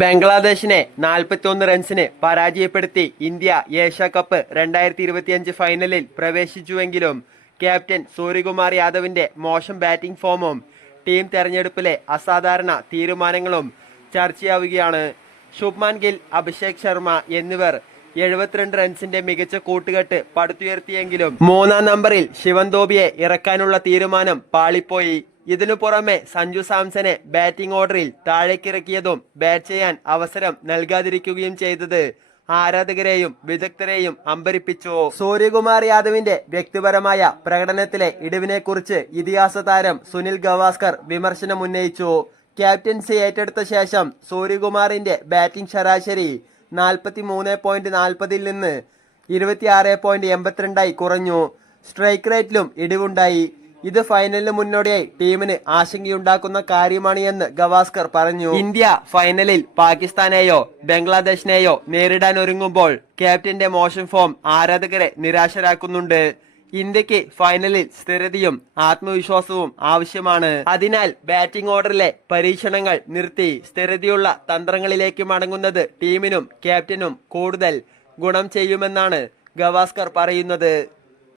ബംഗ്ലാദേശിനെ 41 റൺസിന് പരാജയപ്പെടുത്തി ഇന്ത്യ ഏഷ്യ കപ്പ് രണ്ടായിരത്തി ഇരുപത്തിയഞ്ച് ഫൈനലിൽ പ്രവേശിച്ചുവെങ്കിലും ക്യാപ്റ്റൻ സൂര്യകുമാർ യാദവിന്റെ മോശം ബാറ്റിംഗ് ഫോമും ടീം തെരഞ്ഞെടുപ്പിലെ അസാധാരണ തീരുമാനങ്ങളും ചർച്ചയാവുകയാണ്. ശുഭ്മാൻ ഗിൽ അഭിഷേക് ശർമ്മ എന്നിവർ എഴുപത്തിരണ്ട് റൺസിന്റെ മികച്ച കൂട്ടുകെട്ട് പടുത്തുയർത്തിയെങ്കിലും മൂന്നാം നമ്പറിൽ ശിവൻ ദോബിയെ ഇറക്കാനുള്ള തീരുമാനം പാളിപ്പോയി. ഇതിനു പുറമെ സഞ്ജു സാംസനെ ബാറ്റിംഗ് ഓർഡറിൽ താഴേക്കിറക്കിയതും ബാറ്റ് ചെയ്യാൻ അവസരം നൽകാതിരിക്കുകയും ചെയ്തത് ആരാധകരെയും വിദഗ്ധരെയും അമ്പരിപ്പിച്ചു. സൂര്യകുമാർ യാദവിന്റെ വ്യക്തിപരമായ പ്രകടനത്തിലെ ഇടിവിനെക്കുറിച്ച് ഇതിഹാസ താരം സുനിൽ ഗവാസ്കർ വിമർശനം ഉന്നയിച്ചു. ക്യാപ്റ്റൻസി ഏറ്റെടുത്ത ശേഷം സൂര്യകുമാറിന്റെ ബാറ്റിംഗ് ശരാശരി നാൽപ്പത്തി മൂന്ന് പോയിന്റ് നാൽപ്പതിൽ നിന്ന് ഇരുപത്തിയാറ് പോയിന്റ് എൺപത്തിരണ്ടായി കുറഞ്ഞു. സ്ട്രൈക്ക് റേറ്റിലും ഇടിവുണ്ടായി. ഇത് ഫൈനലിന് മുന്നോടിയായി ടീമിന് ആശങ്കയുണ്ടാക്കുന്ന കാര്യമാണ് എന്ന് ഗവാസ്കർ പറഞ്ഞു. ഇന്ത്യ ഫൈനലിൽ പാകിസ്ഥാനെയോ ബംഗ്ലാദേശിനെയോ നേരിടാൻ ഒരുങ്ങുമ്പോൾ ക്യാപ്റ്റന്റെ മോശം ഫോം ആരാധകരെ നിരാശരാക്കുന്നുണ്ട്. ഇന്ത്യയ്ക്ക് ഫൈനലിൽ സ്ഥിരതയും ആത്മവിശ്വാസവും ആവശ്യമാണ്. അതിനാൽ ബാറ്റിംഗ് ഓർഡറിലെ പരീക്ഷണങ്ങൾ നിർത്തി സ്ഥിരതയുള്ള തന്ത്രങ്ങളിലേക്ക് മടങ്ങുന്നത് ടീമിനും ക്യാപ്റ്റനും കൂടുതൽ ഗുണം ചെയ്യുമെന്നാണ് ഗവാസ്കർ പറയുന്നത്.